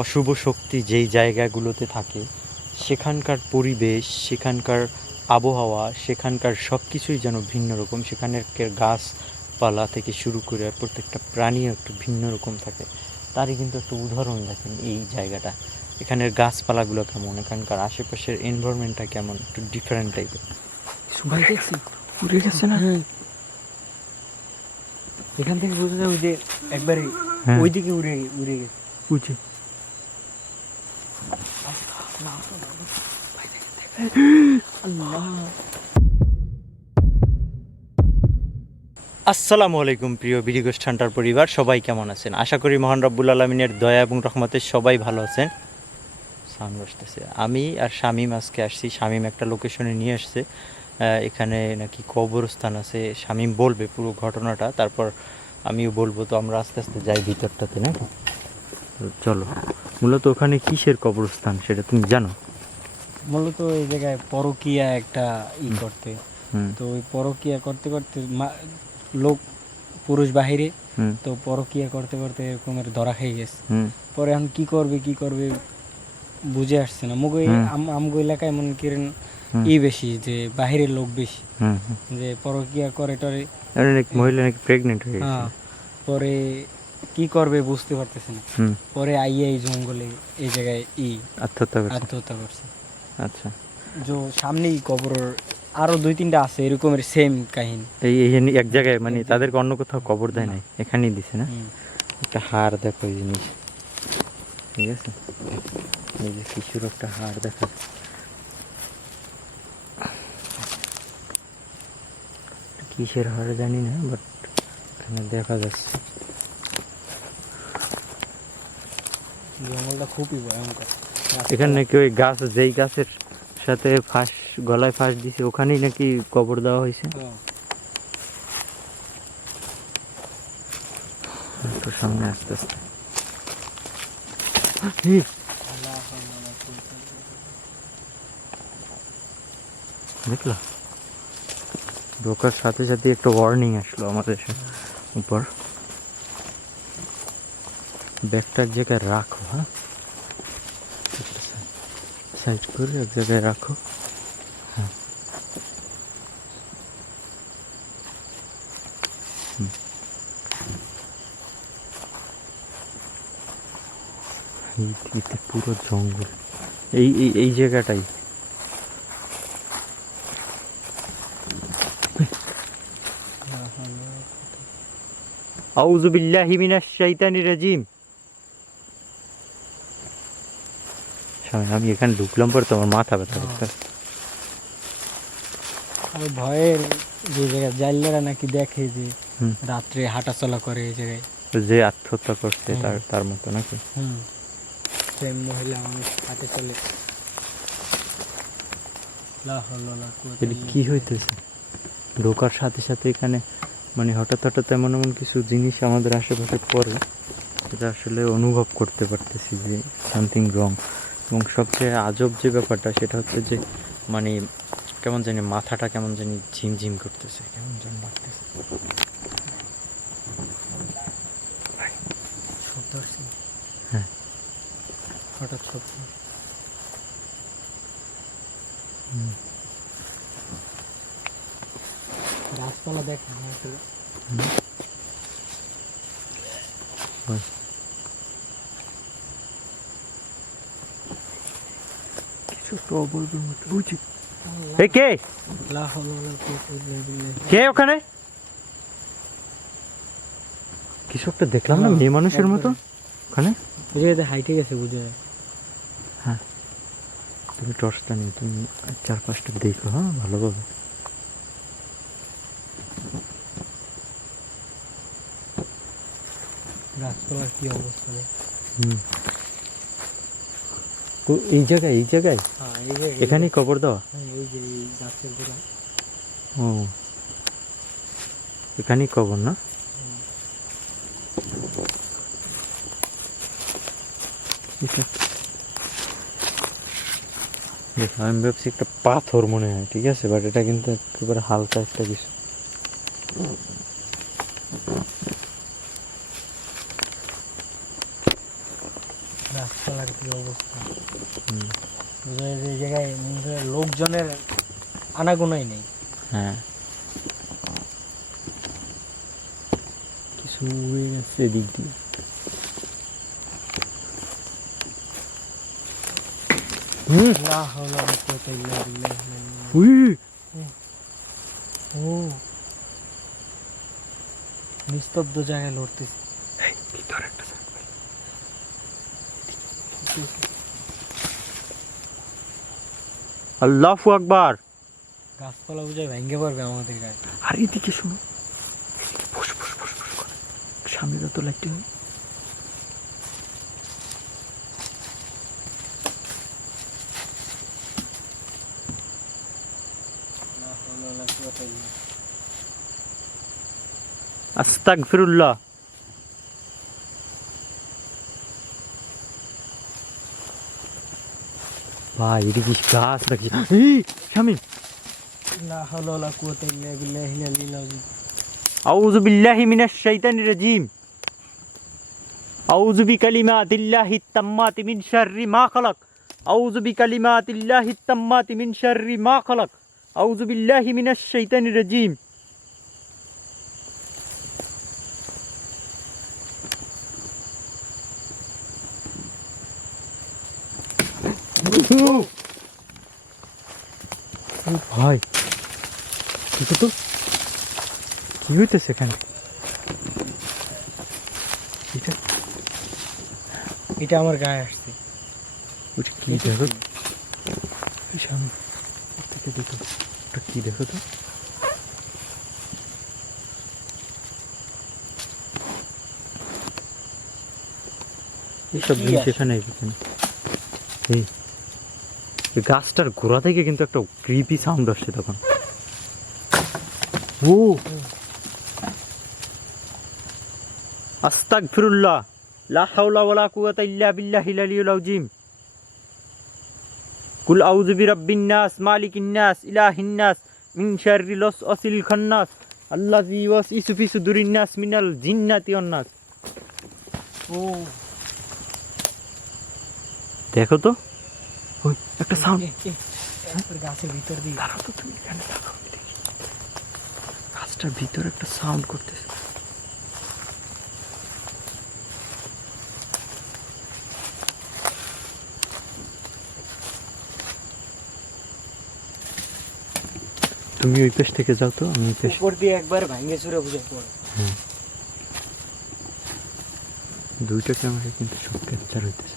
অশুভ শক্তি যেই জায়গাগুলোতে থাকে সেখানকার পরিবেশ, সেখানকার আবহাওয়া, সেখানকার সব কিছুই যেন ভিন্ন রকম। সেখানের গাছপালা থেকে শুরু করে আর প্রত্যেকটা প্রাণীও একটু ভিন্ন রকম থাকে। তারই কিন্তু একটা উদাহরণ দেখেন এই জায়গাটা। এখানের গাছপালাগুলো কেমন, এখানকার আশেপাশের এনভায়রনমেন্টটা কেমন, একটু ডিফারেন্ট টাইপের। ভাই দেখছি উড়ে গেছে না? হ্যাঁ, এখান থেকে বোঝা যায় যে একবারে ওইদিকে উড়ে উড়ে গেছে। বুঝি আসসালামু আলাইকুম প্রিয় বিডিগোস্ট হান্টার পরিবার, সবাই কেমন আছেন? আশা করি মহান রব্বুল আলমিনের দয়া এবং রহমতে সবাই ভালো আছেন। সাউন্ড আসতেছে। আমি আর শামীম আজকে আসছি। শামীম একটা লোকেশনে নিয়ে আসছে, এখানে নাকি কবরস্থান আছে। শামীম বলবে পুরো ঘটনাটা, তারপর আমিও বলবো। তো আমরা আস্তে আস্তে যাই ভিতরটাতে, না? তো চলো। মূলত ওখানে কিসের কবরস্থান সেটা তুমি জানো? মূলত এই জায়গায় পরকীয়া একটা করতে, তো ওই পরকীয়া করতে করতে লোক পুরুষ বাহিরে, তো পরকীয়া করতে করতে এরকমের ধরা খেয়ে গেছে। পরে এখন কি করবে বুঝে আসছে না। আমগো এলাকায় মনে করেন বেশি যে বাহিরের লোক বেশি, যে পরকীয়া করে টরে মহিলা নাকি প্রেগনেন্ট হয়ে গেছে। পরে কি করবে বুঝতে পারতেছে না। পরে আইয়া এই জঙ্গলে এই জায়গায় আত্মহত্যা করছে। আচ্ছা, যে সামনেই কবর আরো 2-3টা আছে এরকমের সেম কাহিনী। এই এক জায়গায়, মানে তাদেরকে অন্য কোথাও কবর দেয় নাই, এখানেই দিছে, না? একটা হাড় দেখো এই জিনিস, ঠিক আছে? এই যে শিশুর একটা হাড় দেখা, কিসের হাড় জানি না, বাট এখানে দেখা যাচ্ছে। জঙ্গলটা খুবই ভয়ঙ্কর। এখানে নাকি ওই গাছ, যেই গাছের সাথে গলায় ফাঁস দিছে ওখানেই নাকি কবর দেওয়া হয়েছে। একটু সামনে আস্তে আস্তে দেখলা, ঢোকার সাথে সাথে একটা ওয়ার্নিং আসলো আমাদের উপর। ব্যাগটা এক জায়গায় রাখো, হ্যাঁ, সাইড করে এক জায়গায় রাখো। হ্যাঁ, এতে পুরো জঙ্গল, এই এই এই জায়গাটাই। আউযু বিল্লাহি মিনাশ শাইতানির রাজিম। আমি এখানে ঢুকলাম পরে তোমার মাথা ব্যথা করতে। ভয়ের যে জায়গায় জাইলারা নাকি দেখে যে রাত্রে হাঁটা চলা করে এই জায়গায়, যে আত্মহত্যা করছে তার মতো নাকি? সেম মহিলা মানুষ হাঁটে চলে। কি হইতেছে? ঢোকার সাথে সাথে এখানে মানে হঠাৎ হঠাৎ এমন এমন কিছু জিনিস আমাদের আশেপাশে পড়ে, যেটা আসলে অনুভব করতে পারতেছি যে সামথিং রং। এবং সবচেয়ে আজব যে ব্যাপারটা সেটা হচ্ছে যে মানে কেমন জানি মাথাটা কেমন জানি ঝিমঝিম করতেছে, কেমন জানি লাগতেছে। হ্যাঁ, হঠাৎ শব্দ। গাছপালা দেখা কিছু তো বলবে মতো বুঝি। কে কে ওখানে? কিছু একটা দেখলাম না, মেয়ে মানুষের মতো ওখানে। হাইটে গেছে বুঝে যায়। হ্যাঁ, তুমি টর্চটা নিয়ে তুমি চারপাশটা দেখো, হ্যাঁ, ভালোভাবে। গাছপালার কি অবস্থা? এই জায়গায় এখানেই কবর দেওয়া। এই যে এই গাছের গোড়া। ও, এখানেই কবর, না? দেখো, আমি ভাবছি একটা পাথর মনে হয়, ঠিক আছে, বাট এটা কিন্তু একেবারে হালকা একটা কিছু। গাছপালার কি অবস্থা, হুম, বোঝা যায় যে এই জায়গায় মনে হয় লোকজনের আনাগোনাই নেই। হ্যাঁ কিছু উড়ে গেছে এদিক দিয়ে। লা হাওলা ওয়ালা কুওয়াতা ইল্লা বিল্লাহ। উই, ও নিস্তব্ধ জায়গায় লড়তেছে। ভিতরে একটা sound পাই। আল্লাহু আকবার। গাছপালা বুঝায় ভেঙে পড়বে আমাদের গায়ে। আর এদিকে শুনো, বস বস বস বস করে সামনে যত লাইটটা হয়। লা হাওলা ওয়ালা কুওয়াতা ইল্লা। আস্তাগফিরুল্লাহ। ভাই এদিকে গাছ রাখছি। এই শামিম, লা হাওলা ওয়ালা কুওয়াতা ইল্লা বিল্লাহিল আলিয়্যিল আযীম। আউযু বিল্লাহি মিনাশ শাইতানির রাজীম। আউযু বিকালিমাতিল্লাহিত তাম্মাতি মিন শাররি মা খালাক। আউযু বিকালিমাতিল্লাহিত তাম্মাতি মিন শাররি মা খালাক। আউযু বিল্লাহি মিনাশ শাইতানির রাজীম। ও ভাই, দেখো তো কি হইতেছে এখানে। এটা এটা আমার গায়ে আসছে। ওটা কি দেখো তো? এই সামনে থেকে দেখো, ওটা কি দেখো তো। এইসব কি জিনিস আসে? এখানে এখানে এই এই গাছটার গোড়া থেকে কিন্তু একটা ক্রিপি সাউন্ড আসছে তখন। ও আস্তাগফিরুল্লাহ, লা হাওলা ওয়ালা কুওয়াতা ইল্লা বিল্লাহিল আলিয়্যিল আযীম। কুল আউযু বিরাব্বিন নাস মালিকিন নাস ইলাহিন নাস মিন শাররিল ওয়াসওয়াসিল খান্নাস আল্লাযী ইউওয়াসওয়িসু ফি সুদুরিন নাস মিনাল জিন্নাতি ওয়ান নাস। ও দেখো তো, ওই একটা সাউন্ড। একবার গাছের ভিতর দিয়ে দাঁড়াও তো, তুমি এখানে দাঁড়াও, আমি দেখি। গাছটার ভিতরে একটা সাউন্ড করতেছে। তুমি ওই পাশ থেকে যাও তো, আমি ওই পাশ। উপর দিয়ে একবার ভাঙে চুরে বুঝে পড়ে। হ্যাঁ, দুইটা ক্যামেরা কিন্তু সব ক্যাপচার হইতেছে।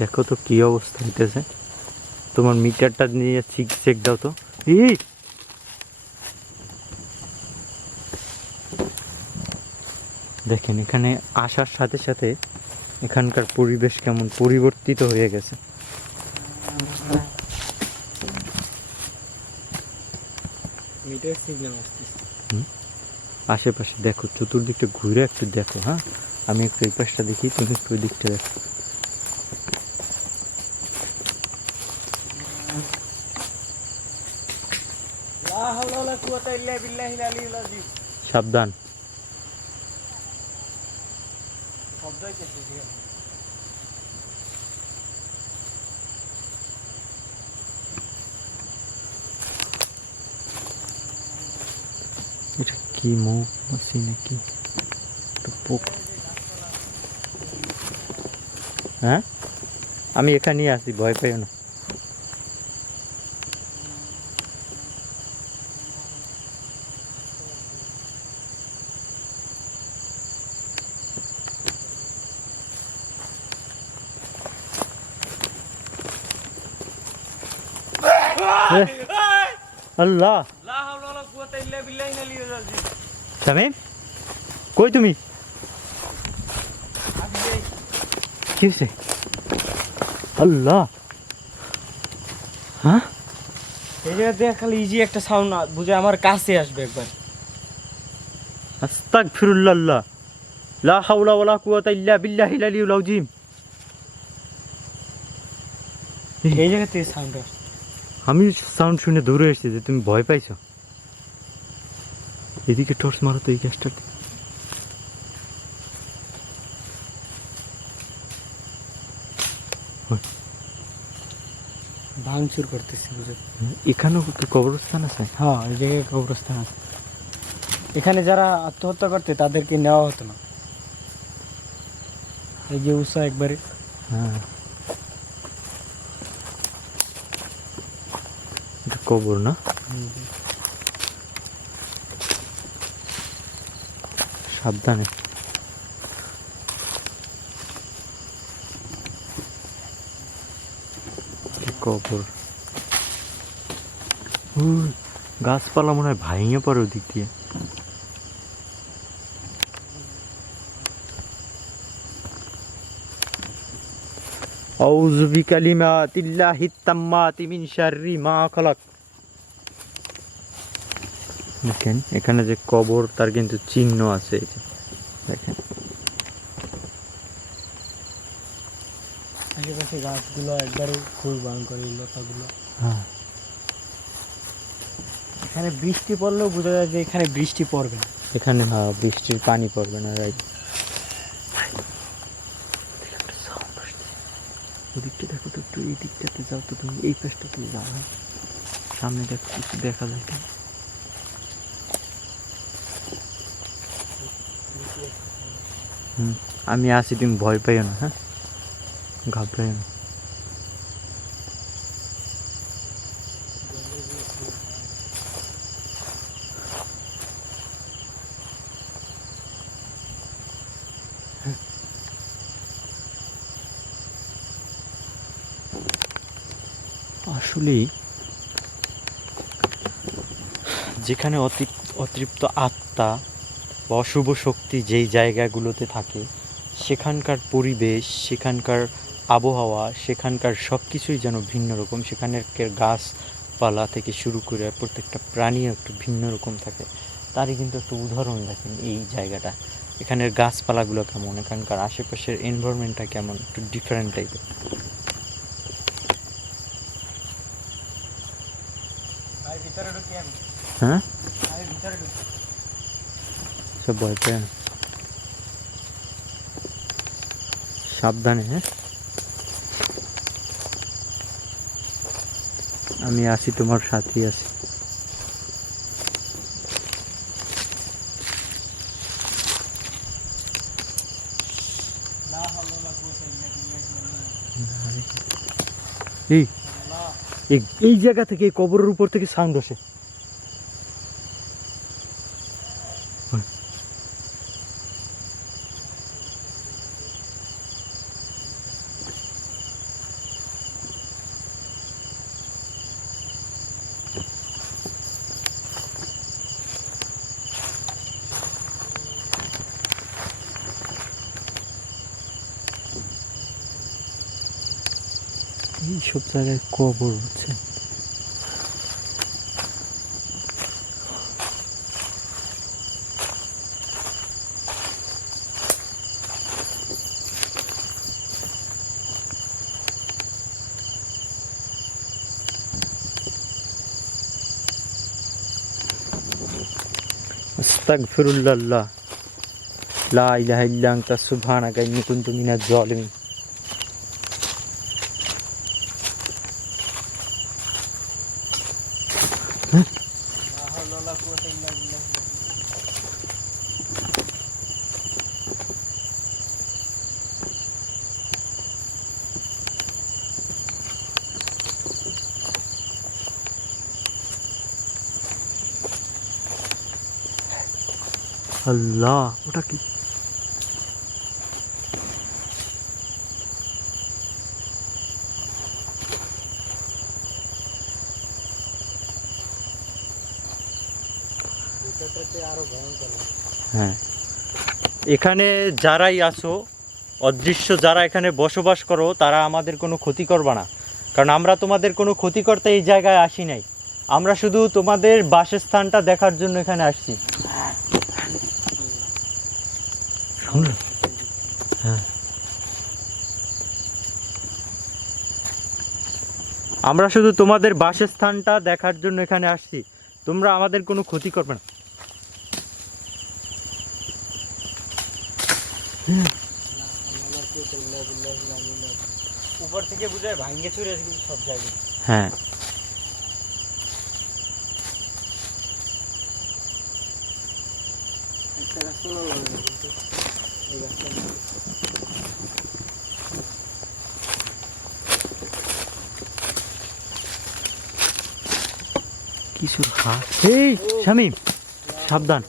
দেখো তো কি অবস্থা হইতেছে। তোমার মিটারটা নিয়ে চেক দাও তো। এই দেখেন, এখানে আসার সাথে সাথে এখানকার পরিবেশ কেমন পরিবর্তিত হয়ে গেছে। মিটার সিগন্যাল আসতেছে। আশেপাশে দেখো, চতুর্দিকটা ঘুরে একটু দেখো। হ্যাঁ, আমি একটু এই পাশটা দেখি, তুমি একটু ওই দিকটা দেখো। লা হাওলা ওয়ালা কুওয়াতা ইল্লা বিল্লাহিল আলিয়্যিল আযীম। সাবধান। শব্দ হইতেছে ঠিক আছে। এটা কি মুখ মাছি নাকি একটা পোক? হ্যাঁ, আমি এখানেই আছি, ভয় পাইও না। আল্লাহ, লা হাওলা ওয়ালা কুওয়াতা ইল্লা বিল্লাহিল আলিয়্যিল আযীম। শামিম, কই তুমি? কি হয়েছে? আল্লাহ, হ্যাঁ এই জায়গাতে খালি ইজি একটা সাউন্ড বুঝে আমার কাছে আসবে একবার। আস্তাগফিরুল্লাহ, লা হাওলা ওয়ালা কুওয়াতা ইল্লা বিল্লাহিল আলিয়্যিল আযীম। এই জায়গাতে সাউন্ড আসছে। আমি সাউন্ড শুনে দৌড়ে এসেছি যে তুমি ভয় পাইছো। এদিকে টর্চ মারো তো এই গ্যাসটার। ভাঙচুর করতেছি বুঝে। এখানেও কি কবরস্থান আছে? হ্যাঁ, এই জায়গায় কবরস্থান আছে। এখানে যারা আত্মহত্যা করতে তাদেরকে নেওয়া হতো না। এই যে উষা একবারে। হ্যাঁ, এটা কবর না? সাবধানে। কবর। গাছপালা মনে হয় ভাঙিয়ে পড়ে ওদিক দিয়ে। আউযু বিকালিমাতিল্লাহিত তাম্মাতি মিন শাররি মা খালাক। দেখেন এখানে যে কবর তার কিন্তু চিহ্ন আছে, এই যে দেখেন। আশেপাশে গাছগুলো একবারে খুব ভয়ঙ্কর, এই লতাগুলো। হ্যাঁ, এখানে বৃষ্টি পড়লেও বোঝা যায় যে এখানে বৃষ্টি পড়বে না। এখানে হ্যাঁ বৃষ্টির পানি পড়বে না, রাইট। ওদিকটা দেখো তো একটু, এই দিকটাতে যাও তো তুমি, এই পাশটাতে যাও। সামনে দেখো কিছু দেখা যায় কি? আমি আছি, তুমি ভয় পাইও না, হ্যাঁ ঘাবড়াইও না। আসলেই যেখানে অতৃপ্ত আত্মা বা অশুভ শক্তি যেই জায়গাগুলোতে থাকে, সেখানকার পরিবেশ, সেখানকার আবহাওয়া, সেখানকার সব কিছুই যেন ভিন্ন রকম। সেখানের গাছপালা থেকে শুরু করে প্রত্যেকটা প্রাণীও একটু ভিন্ন রকম থাকে। তারই কিন্তু একটা উদাহরণ দেখেন এই জায়গাটা। এখানের গাছপালাগুলো কেমন, এখানকার আশেপাশের এনভায়রনমেন্টটা কেমন, একটু ডিফারেন্ট টাইপের। হ্যাঁ, সব ভয় পেয়ে না। সাবধানে, হ্যাঁ আমি আছি, তোমার সাথী আছি। এই এই জায়গা থেকে, এই কবরের উপর থেকে সাউন্ড আসে। এইসব জায়গায় কবর হচ্ছে। আস্তাগফিরুল্লাহ, লা ইলাহা ইল্লা আনতা সুবহানাকা ইন্নী কুনতু মিনাজ জালিমিন। আল্লাহ, ওটা কি? হ্যাঁ, এখানে যারাই আসো, অদৃশ্য যারা এখানে বসবাস করো, তারা আমাদের কোনো ক্ষতি করবে না, কারণ আমরা তোমাদের কোনো ক্ষতি করতে এই জায়গায় আসি নাই। আমরা শুধু তোমাদের বাসস্থানটা দেখার জন্য এখানে আসছি। হ্যাঁ, আমরা শুধু তোমাদের বাসস্থানটা দেখার জন্য এখানে আসছি, তোমরা আমাদের কোনো ক্ষতি করবে না। উপর থেকে বুঝায় ভাঙ্গে চুরে সব জায়গায়। হ্যাঁ, একটা গাছ তোলা লাগবে কিন্তু এই গাছটা কিছুর হাত। এই শামিম, সাবধান।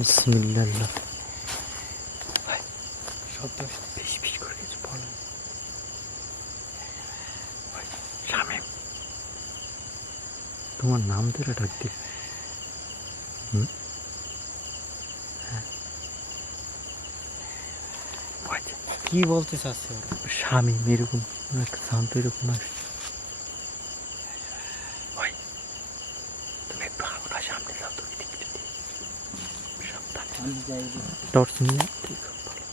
বিসমিল্লাহ। শব্দ আসছে। বেশ বেশ করে কিছু বলো। শামিম, তোমার নাম ধরে ডাক দিল। কি বলতে চাচ্ছে ওরা? শামিম, এরকম একটা সাউন্ড এরকম আসে। ওই, তুমি একটু হালকা সামনে যাও তো, এদিকে যদি। সাবধানে। আমি যাই রে। টর্চ নিয়ে দেখো, ভালো।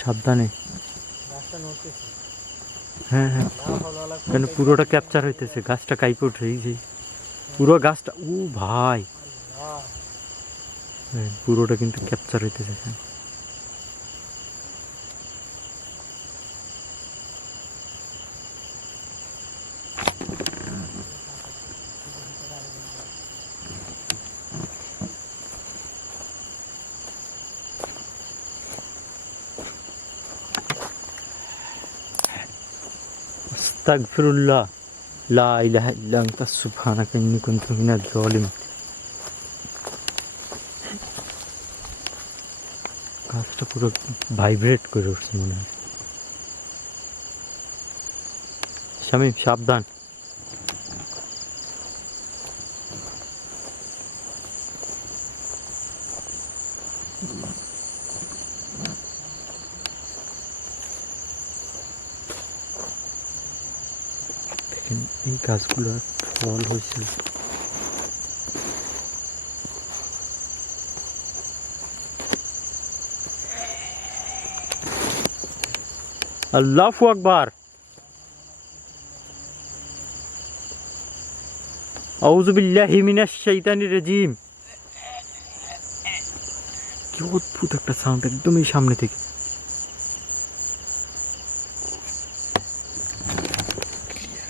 সাবধানে। গাছটা নড়তেছে। হ্যাঁ হ্যাঁ, কেন পুরোটা ক্যাপচার হইতেছে, গাছটা কাইপে উঠে এই যে পুরো গাছটা। ও ভাই, হ্যাঁ, পুরোটা কিন্তু ক্যাপচার হইতেছে। হ্যাঁ, আস্তাগফিরুল্লাহ, লা ইলাহা ইল্লা আনতা সুবহানাকা ইন্নী কুনতু মিনাজ জালিমিন। গাছটা পুরো ভাইব্রেট করে উঠছে মনে হয়। শামিম, সাবধান। দেখেন এই গাছগুলো ফল হয়েছিল। আল্লাহু আকবার। আউযু বিল্লাহি মিনাশ শাইতানির রাজিম। কি অদ্ভুত একটা সাউন্ড একদমই সামনে থেকে।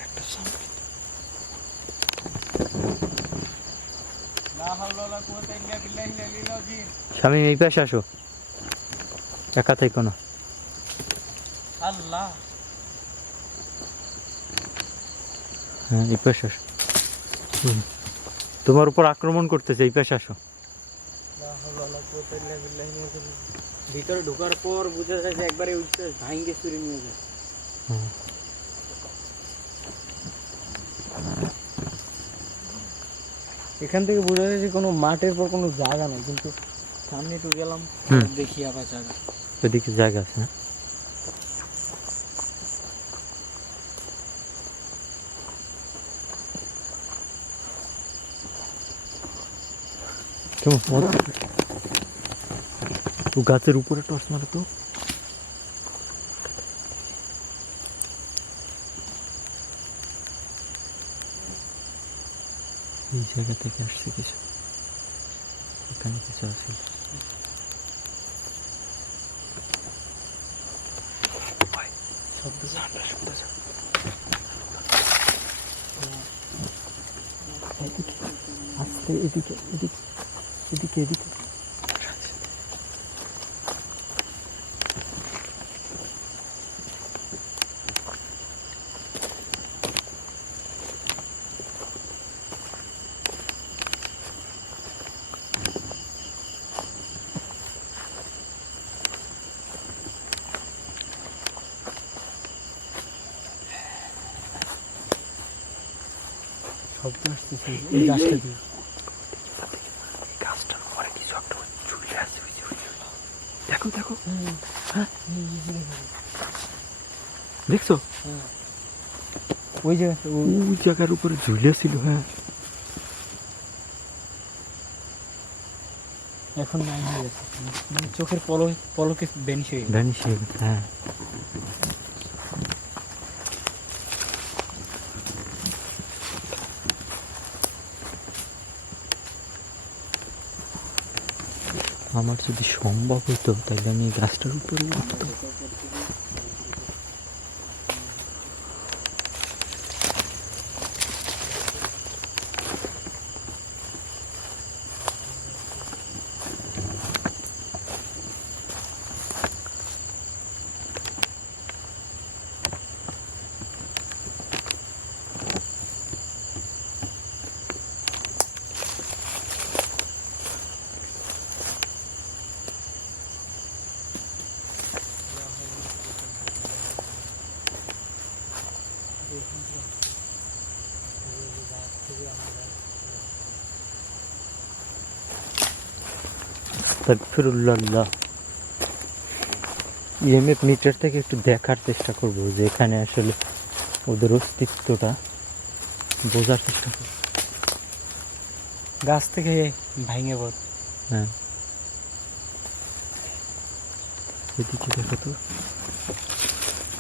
একটা সাউন্ড। লা হাওলা ওয়ালা কুওয়াতা ইল্লা বিল্লাহিল আলিয়্যিল আযীম। শামিম, এই পাশে আসো, একা থেকো না। আল্লাহ। হ্যাঁ, এই পাশে আসো। তোমার উপর আক্রমণ করতেছে, এই পাশে আসো। লা হাওলা ওয়ালা কুওয়াতা ইল্লা বিল্লাহিল আযীম। ভিতরে ঢোকার পর বুঝা যায় যে একবারে উঠতে ভাঙ্গে চুরে নিয়ে যায়। হুম। এখান থেকে বোঝা যায় যে কোনো মাঠের পর কোনো জায়গা নেই, কিন্তু সামনে একটু গেলাম দেখি আবার জায়গা। ওইদিকে জায়গা আছে। হ্যাঁ, কেমন তো গাছের উপরে টর্চ মারো তো। এই জায়গা থেকে আসছে কিছু, এখানে কিছু আছে। শব্দ আস্তে, এদিকে এদিকে এদিকে এদিকে। শব্দ আসতেছে এই গাছটা দিয়ে। এই গাছটার উপরে কিছু একটা ঝুলে আছে, দেখো দেখো, দেখছো ওই যে ওই জায়গার উপরে ঝুলে ছিল। হ্যাঁ এখন নাই হয়ে গেছে, মানে চোখের পলকে ভ্যানিশ হয়ে গেছে। ভ্যানিশ হয়ে গেছে। হ্যাঁ আমার যদি সম্ভব হতো তাহলে আমি এই গাছটার উপরে উঠতাম। আস্তাগফিরুল্লাহ। ইএমএফ মিটার থেকে একটু দেখার চেষ্টা করব যে এখানে আসলে ওদের অস্তিত্বটা বোঝার চেষ্টা করব। গাছ থেকে ভাঙে পড়। হ্যাঁ এদিকে দেখো তো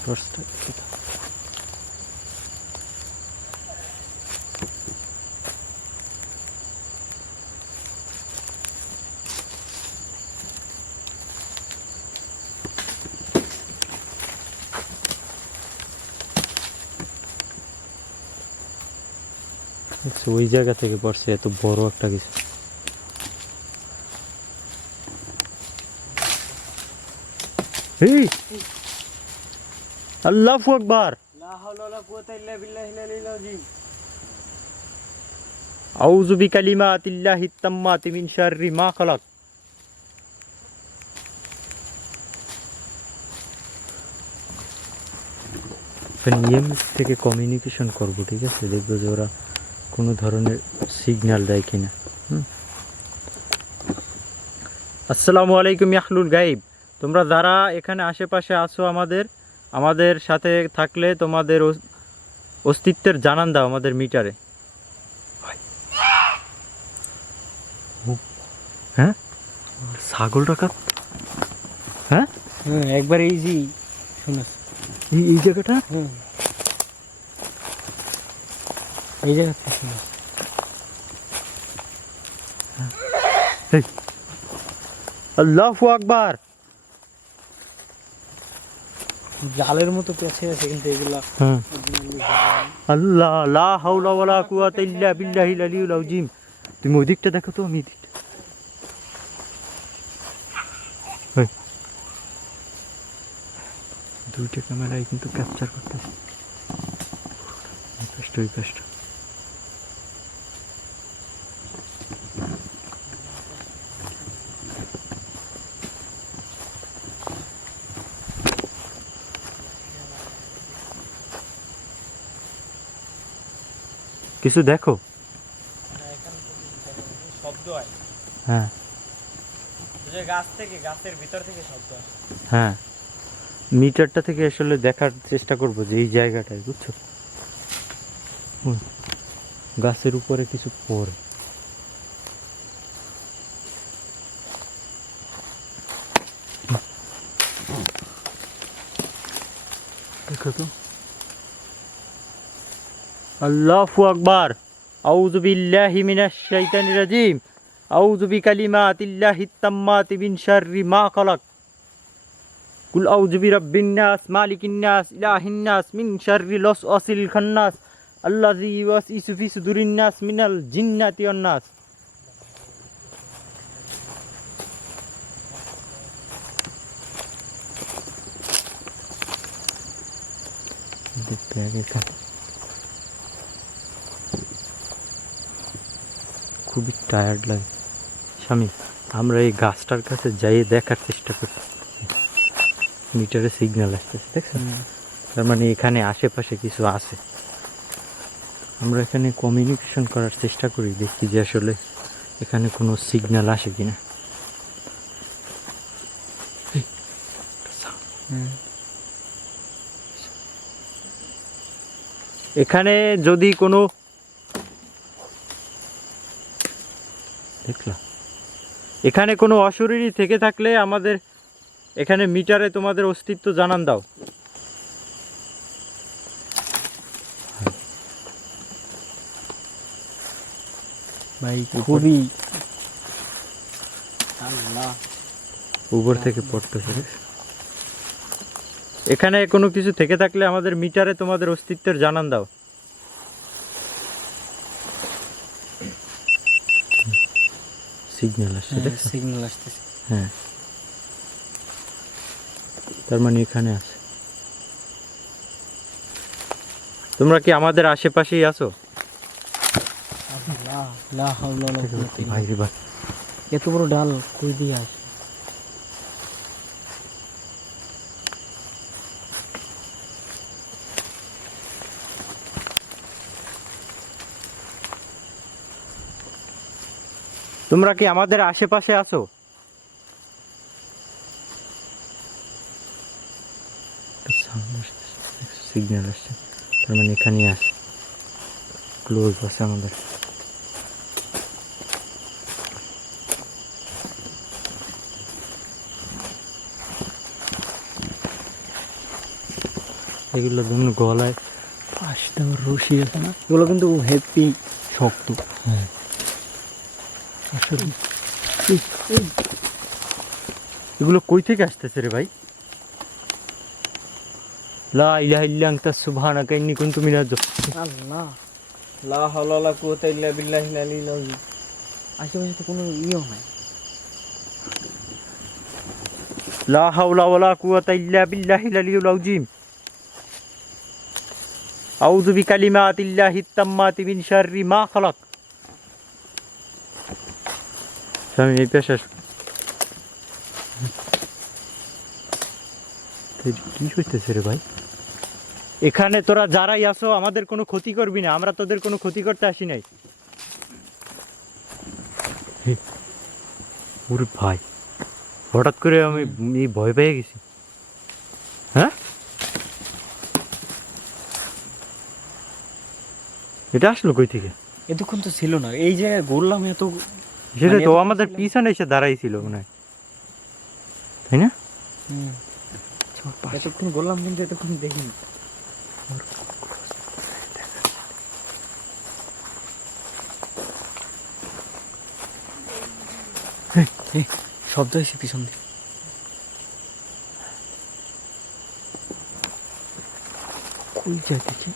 টর্চটা একটু দাও। আচ্ছা, ওই জায়গা থেকে পড়ছে এত বড় একটা কিছু। এই আল্লাহু আকবার, লা হাওলা ওয়ালা কুওয়াতা ইল্লা বিল্লাহিল আলিয়্যিল আযীম। আউযু বিকালিমাতিল্লাহিত তাম্মাতি মিন শাররি মা খালাক। ইএমএস থেকে কমিউনিকেশন করব, ঠিক আছে? দেখবো যে ওরা কোনো ধরনের সিগন্যাল দেয় কিনা। আসসালামু আলাইকুম ইয়াহলুল গাইব। তোমরা যারা এখানে আশেপাশে আছো আমাদের সাথে থাকলে তোমাদের অস্তিত্বের জানান দাও আমাদের মিটারে। হ্যাঁ ছাগল ডাকাত। হ্যাঁ একবার এই যে শুনো এই জায়গাটা, এই জায়গাতে শুনো। আল্লাহু আকবার। জালের মতো পেছে আছে কিন্তু এগুলা আল্লাহ লা হাওলা ওয়ালা কুওয়াতা ইল্লা বিল্লাহিল আলিয়্যিল আযীম। তুমি ওদিকটা দেখো তো, আমি এদিকটা। দুইটা ক্যামেরায় কিন্তু ক্যাপচার করতেছে। এই পাশটা ওই পাশটা। কিছু দেখো? শব্দ হয়। হ্যাঁ যে গাছ থেকে, গাছের ভিতর থেকে শব্দ আসে। হ্যাঁ মিটারটা থেকে আসলে দেখার চেষ্টা করব যে এই জায়গাটায়, বুঝছো, গাছের উপরে কিছু পড়ে। দেখো তো। আল্লাহু আকবার। আউযু বিল্লাহি মিনাশ শাইতানির রাজিম। আউযু বিকালিমাতিল্লাহিত তাম্মাতি মিন শাররি মা খালাক। কুল আউযু বিরাব্বিন নাস মালিকিন নাস ইলাহিন নাস মিন শাররিল ওয়াসওয়াসিল খান্নাস আল্লাযী ইউওয়াসওয়িসু ফি সুদুরিন নাস মিনাল জিন্নাতি ওয়ান নাস। খুবই টায়ার্ড লাগে স্বামী। আমরা এই গাছটার কাছে যাইয়ে দেখার চেষ্টা করি, মিটারে সিগন্যাল আসতেছে, দেখছেন? তার মানে এখানে আশেপাশে কিছু আছে। আমরা এখানে কমিউনিকেশন করার চেষ্টা করি, দেখি যে আসলে এখানে কোনো সিগন্যাল আসে কিনা। এখানে যদি কোনো দেখলাম, এখানে কোনো অশরীরী থেকে থাকলে আমাদের এখানে মিটারে তোমাদের অস্তিত্ব জানান দাও। ভাই খুবই আল্লাহ উপর থেকে পড়তেছে। এখানে কোনো কিছু থেকে থাকলে আমাদের মিটারে তোমাদের অস্তিত্বের জানান দাও। সিগন্যাল আসছে, দেখছো? সিগন্যাল আসতেছে। হ্যাঁ, তার মানে এখানে আছে। তোমরা কি আমাদের আশেপাশেই আছো? আল্লাহ লা হাওলা ওয়ালা কুওয়াতা ইল্লা ভাই রে ভাই, বিল্লাহ। এত বড় ডাল কই দিয়ে আসে? তোমরা কি আমাদের আশেপাশে আছো? সিগন্যাল আসছে, তার মানে এখানেই আছে, ক্লোজ আছে আমাদের। এগুলো ধরুন গলায় 5টা রশি আছে না, এগুলো কিন্তু হেভি শক্ত। হ্যাঁ আসলে এগুলো কই থেকে আসতেছে রে ভাই? লা ইলাহা ইল্লা আনতা সুবহানাকা ইন্নী কুনতু মিনাজ জালিমিন। আল্লাহ লা হাওলা ওয়ালা কুওয়াতা ইল্লা বিল্লাহিল আলিয়্যিল আযীম। আশেপাশে তো কোনো ইয়েও নাই। লা হাওলা ওয়ালা কুওয়াতা ইল্লা বিল্লাহিল আলিয়্যিল আযীম। আউযু বিকালিমাতিল্লাহিত তাম্মাতি মিন শাররি মা খালাক। স্বামী এই পেশা কি হইতেছে রে ভাই? এখানে তোরা যারাই আসো আমাদের কোনো ক্ষতি করবি না, আমরা তোদের কোনো ক্ষতি করতে আসি নাই। ওরে ভাই, হঠাৎ করে আমি এই ভয় পেয়ে গেছি। হ্যাঁ, এটা আসলো কই থেকে? এতক্ষণ তো ছিল না, এই জায়গায় ঘুরলাম এত। সেটা মানে তো এতক্ষণ আমাদের ছিলাম। পিছনে এসে দাঁড়াইছিল মনে হয়, তাই না? এতক্ষণ ঘুরলাম কিন্তু এতক্ষণ দেখিনি। শব্দ হয়েছে পিছন দিয়ে। কই যায় দেখি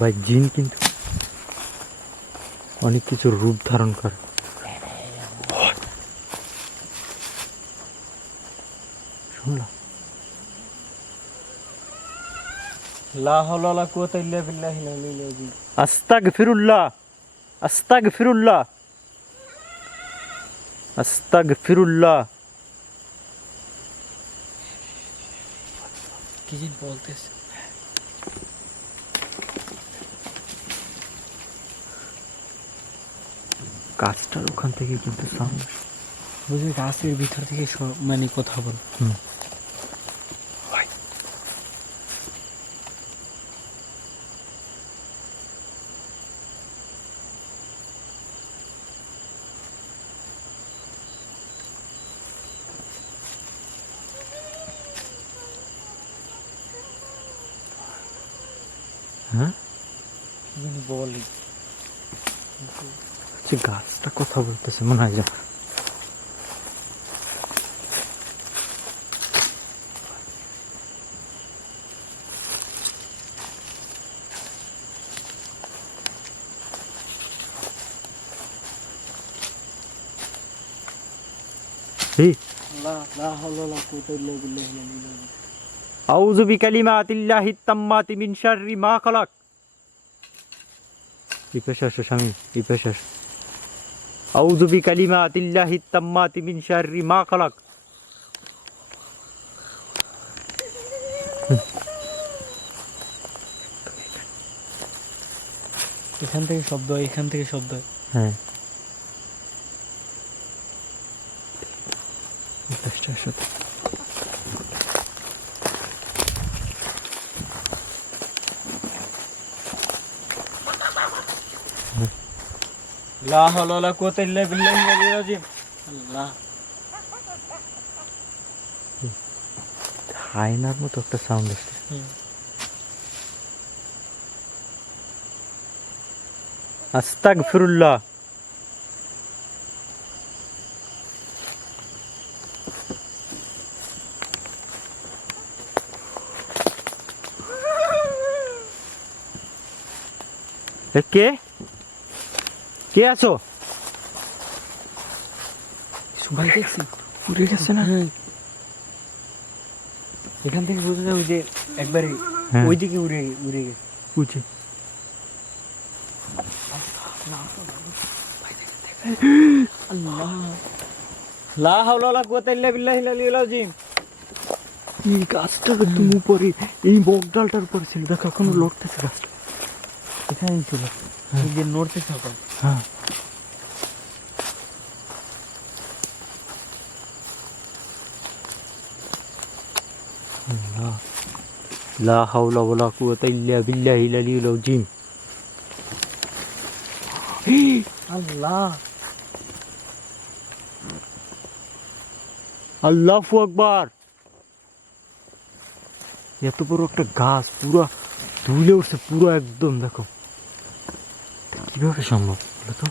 ভাই, জিন কিন্তু অনেক কিছু রূপ ধারণ করে। শুনলাম লা হাওলা ওয়ালা কুওয়াতা ইল্লা বিল্লাহিল আলিয়্যিল আযীম। আস্তাগফিরুল্লাহ, আস্তাগফিরুল্লাহ, আস্তাগফিরুল্লাহ। কি যেন বলতেছে। গাছটার ওখান থেকে কিন্তু সাউন্ড। বুঝলি গাছের ভিতর থেকে মানে কথা বল। হ্যাঁ, কি যেন বলি। যে গাছটা কথা বলতেছে মনে হয় যা। লা লা হাওলা ওয়ালা কুওয়াতা ইল্লা বিল্লাহিল আলিয়্যিল আযীম। আউযু বিকালিমাতিল্লাহিত তাম্মাতি মিন শাররি মা খালাক। এই পেশা আসো স্বামী, এই পেশা আসো। আউযু বিকালিমাতিল্লাহিত তাম্মাতি মিন শাররি মা খালাক। এখান থেকে শব্দ হয়, এখান থেকে শব্দ হয়। হ্যাঁ এই পাশটা আসো তো। লা হাওলা ওয়ালা কুওয়াতা ইল্লা বিল্লাহিল আলিয়্যিল আযীম। আল্লাহ, হায়নার মতো একটা সাউন্ড আসছে। আস্তাগফিরুল্লাহ। কে কে আছো? সবাই দেখছি উড়ে গেছে না? হ্যাঁ, এখান থেকে বোঝা যায় ওই যে একবারে হ্যাঁ। ওইদিকে উড়ে উড়ে গেছে। বুঝি আল্লাহ, লা হাওলা ওয়ালা কুওয়াতা ইল্লা বিল্লাহিল আলিয়্যিল আযীম। এই গাছটার একদম উপরে, এই বক ডালটার উপরে ছিল, দেখো এখনো লড়তেছে গাছটা। এখানেই ছিল, ওই যে নড়তেছে এখন। হ্যাঁ আল্লাহ, লা হাওলা ওয়ালা কুওয়াতা ইল্লা বিল্লাহিল আলিয়্যিল আযীম। আল্লাহ, আল্লাহু আকবার। এত বড় একটা গাছ পুরো ধুলে উঠছে, পুরো একদম। দেখো এটা কিভাবে সম্ভব বলো তো?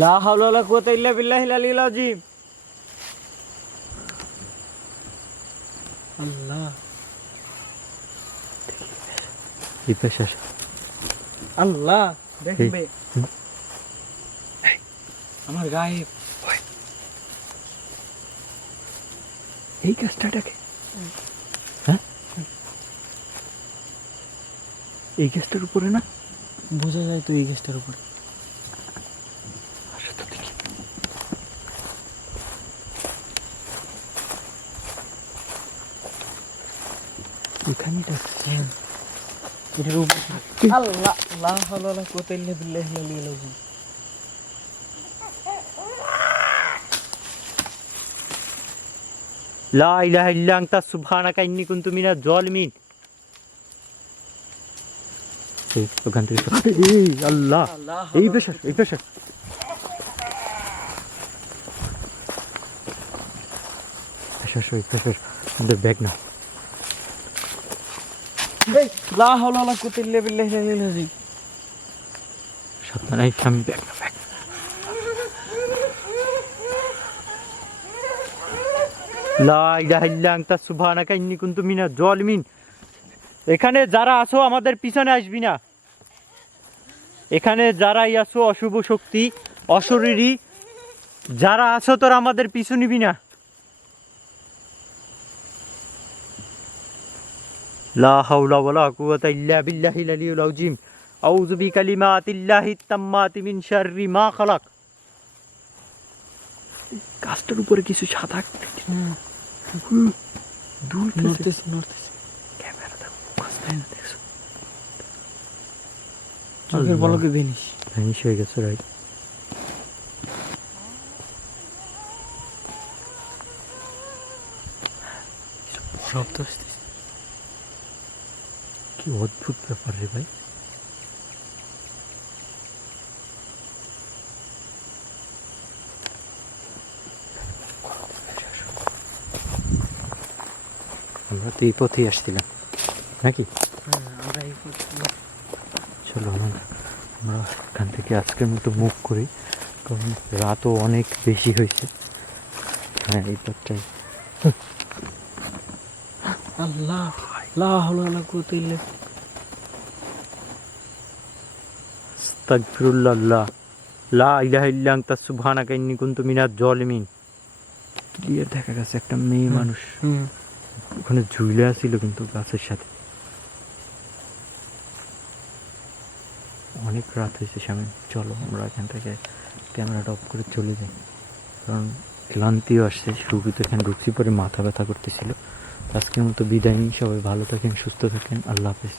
লা হাওলা ওয়ালা কুওয়াতা ইল্লা বিল্লাহিল আলিয়্যিল আযীম। আল্লাহ, এই পাশে আসো। আল্লাহ, দেখবে হুম। আমার গায়ে এই গাছটাকে, হ্যাঁ এই গাছটার উপরে না? বোঝা যায় তো এই গাছটার উপরে। আসো তো দেখি। এখানে এটা হ্যাঁ, এটার উপরে। আল্লাহ, লা হাওলা ওয়ালা কুওয়াতা ইল্লা বিল্লাহিল আলিয়্যিল আযীম। লা ইলাহা ইল্লা আনতা সুবহানাকা ইন্নী কুনতু মিনাজ জালিমিন। এই ওখান থেকে এই আল্লাহ, এই পেশা এই পেশা। পেশা এই পেশা আমাদের ব্যাগ না। এই লা হাওলা ওয়ালা কুওয়াতা ইল্লা বিল্লাহিল আলিয়্যিল আযীম। সাবধানে, এই আমি ব্যাগ না, ব্যাগ। লা ইলাহা ইল্লা আনতা সুবহানাকা ইন্নী কুনতু মিনাজ জালিমিন। এখানে যারা আছো আমাদের পিছনে আসবি না। এখানে যারাই আছো অশুভ শক্তি, অশরীরী যারা আছো, তোরা আমাদের পিছু নিবি না। লা হাওলা ওয়ালা কুওয়াতা ইল্লা বিল্লাহিল আলিয়্যিল আযীম। আউযু বিকালিমাতিল্লাহিত তাম্মাতি মিন শাররি মা খালাক। গাছটার উপরে কিছু সাদা দূর নড়তেছে নড়তেছে। ক্যামেরা দাও, গাছটাই না দেখছো? চোখের পলকে ভেনিশ। ভ্যানিশ হয়ে গেছে, রাইট? শব্দ আসতেছে। কি অদ্ভুত ব্যাপার রে ভাই। আমরা তো এই পথেই আসছিলাম নাকি? হ্যাঁ, আমরা এই চলো আমরা এখান থেকে আজকের মতো মুভ করি, কারণ রাতও অনেক বেশি হয়েছে। হ্যাঁ এই পথটাই। আল্লাহ, লা হাওলা ওয়ালা কুওয়াতা ইল্লা আস্তাগফিরুল্লাহ। লা ইলাহা ইল্লা আনতা সুবহানাকা ইন্নী কুনতু মিনাজ জালিমিন। ক্লিয়ার দেখা গেছে একটা মেয়ে মানুষ হুম। ওখানে ঝুলে আছিল, কিন্তু গাছের সাথে। অনেক রাত হয়েছে স্বামী, চলো আমরা এখান থেকে ক্যামেরাটা অফ করে চলে যাই, কারণ ক্লান্তিও আসছে। শুরু তো এখানে ঢুকছি, পরে মাথা ব্যথা করতেছিল, আজকের মতো বিদায় নিই, সবাই ভালো থাকেন, সুস্থ থাকেন, আল্লাহ হাফেজ।